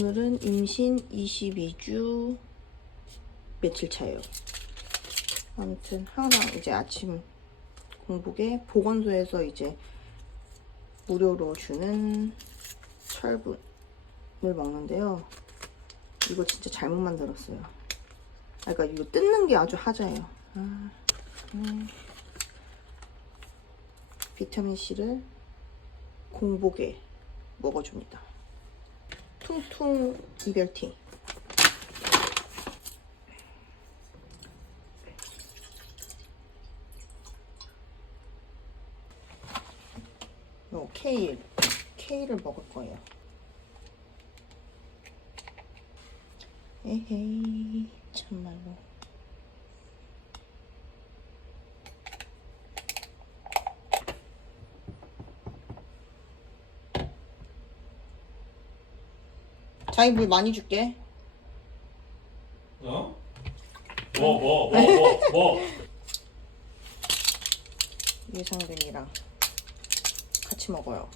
오늘은 임신 22주 며칠 차예요. 아무튼 항상 이제 아침 공복에 보건소에서 이제 무료로 주는 철분을 먹는데요. 이거 진짜 잘못 만들었어요. 아, 그러니까 이거 뜯는 게 아주 하자예요. 아, 음. 비타민 C를 공복에 먹어줍니다. 퉁퉁 이별티. 요 케일. 케일을 먹을 거예요. 에헤이, 참말로. 자기 물 많이 줄게. 어? 뭐, 뭐, 뭐, 뭐, 뭐. 예상된이랑 같이 먹어요.